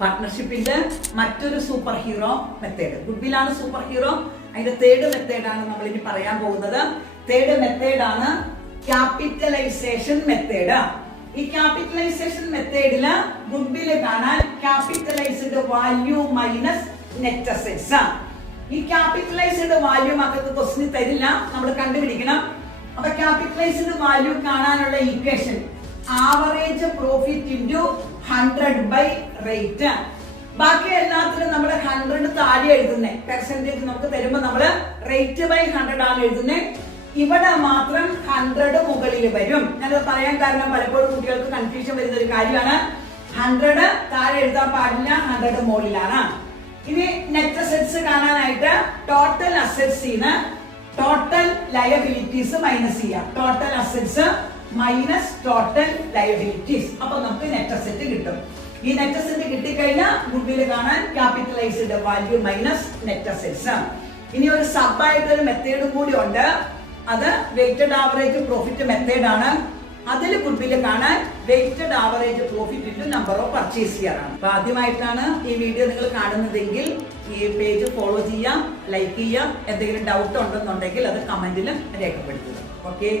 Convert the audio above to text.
പാർട്ട്ണർഷിപ്പിന്റെ മറ്റൊരു super hero method. ഗുഡ്വില്ലാണ് super hero. അതിന്റെ തേർഡ് മെത്തേഡാണ് നമ്മൾ ഇനി പറയാൻ പോകുന്നത്. തേർഡ് മെത്തേഡാണ് ക്യാപിറ്റലൈസേഷൻ മെത്തേഡ്. ഈ ക്യാപിറ്റലൈസേഷൻ മെത്തേഡില് ഗുഡ്വില് കാണാൻ capitalised value minus net assets. ഈ ക്യാപിറ്റലൈസ്ഡ് വാല്യൂ മക്കൾക്ക് ക്വസ്റ്റ്യൻ തരില്ല, നമ്മൾ കണ്ടുപിടിക്കണം. അപ്പൊ ക്യാപിറ്റലൈസ്ഡ് വാല്യൂ കാണാനുള്ള equation average profit into 100 by rate. ബാക്കി എല്ലാത്തിനും നമ്മൾ 100 താഴെ എഴുതുന്നേ. പെർസെന്റേജ് നമുക്ക് തരുമ്പോൾ നമ്മൾ റേറ്റ് ബൈ 100 ആണ് എഴുതുന്നത്. ഇവിടെ മാത്രം 100 മുകളിൽ വരും. ഞാനത് പറയാൻ കാരണം പലപ്പോഴും കുട്ടികൾക്ക് കൺഫ്യൂഷൻ വരുന്ന ഒരു കാര്യമാണ്. 100 താഴെ എഴുതാൻ പാടില്ല, 100 മുകളിലാണ്. ഇനി നെറ്റ് അസറ്റ്സ് കാണാനായിട്ട് ടോട്ടൽ അസറ്റ്സിന് ടോട്ടൽ ലയബിലിറ്റീസ് മൈനസ് ചെയ്യാം. Total assets minus total liabilities. അപ്പൊ നമുക്ക് നെറ്റ് അസറ്റ് കിട്ടും. ഈ നെറ്റ് അസറ്റ് കിട്ടിക്കഴിഞ്ഞാൽ ഗുഡ്വിൽ കാണാൻ capitalised value minus net assets. ഇനി ഒരു സബ് ആയിട്ടൊരു മെത്തേഡും കൂടി ഉണ്ട്. അത് വെയ്റ്റഡ് ആവറേജ് പ്രോഫിറ്റ് മെത്തേഡ് ആണ്. അതിൽ ഗുഡ്വിൽ കാണാൻ weighted average profit into number of purchase year ആണ്. അപ്പൊ ആദ്യമായിട്ടാണ് ഈ വീഡിയോ നിങ്ങൾ കാണുന്നതെങ്കിൽ ഈ പേജ് ഫോളോ ചെയ്യാം, ലൈക്ക് ചെയ്യാം. എന്തെങ്കിലും ഡൗട്ട് ഉണ്ടെന്നുണ്ടെങ്കിൽ അത് കമന്റിലും രേഖപ്പെടുത്തുക. ഓക്കെ.